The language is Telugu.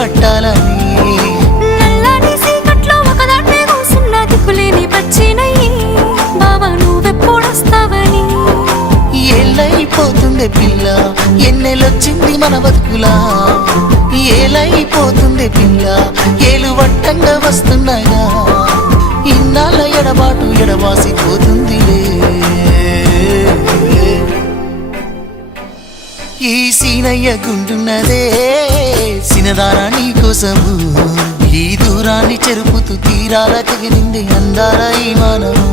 పట్టాలని నల్లని సీకట్లో ఒకదాన్నే కూసున్న దిక్కులేని పచ్చినయ్యి బావా నువ్వెప్పుడొస్తావని ఏళ్ళైపోతుండే పిల్ల ఎన్నెలొచ్చింది మన బతుకులా ఏలైపోతుండే పిల్ల ఏలు వట్టంగా వస్తున్నాయా ఇన్నాళ్ళ ఎడబాటు ఎడవాసిపోతుందిలే ఈ సీనయ్య గుండున్నదే సినదారా నీ కోసము ఈ దూరాన్ని చెరుపుతూ తీరాల తెగిరింది అందాల ఈ మానవు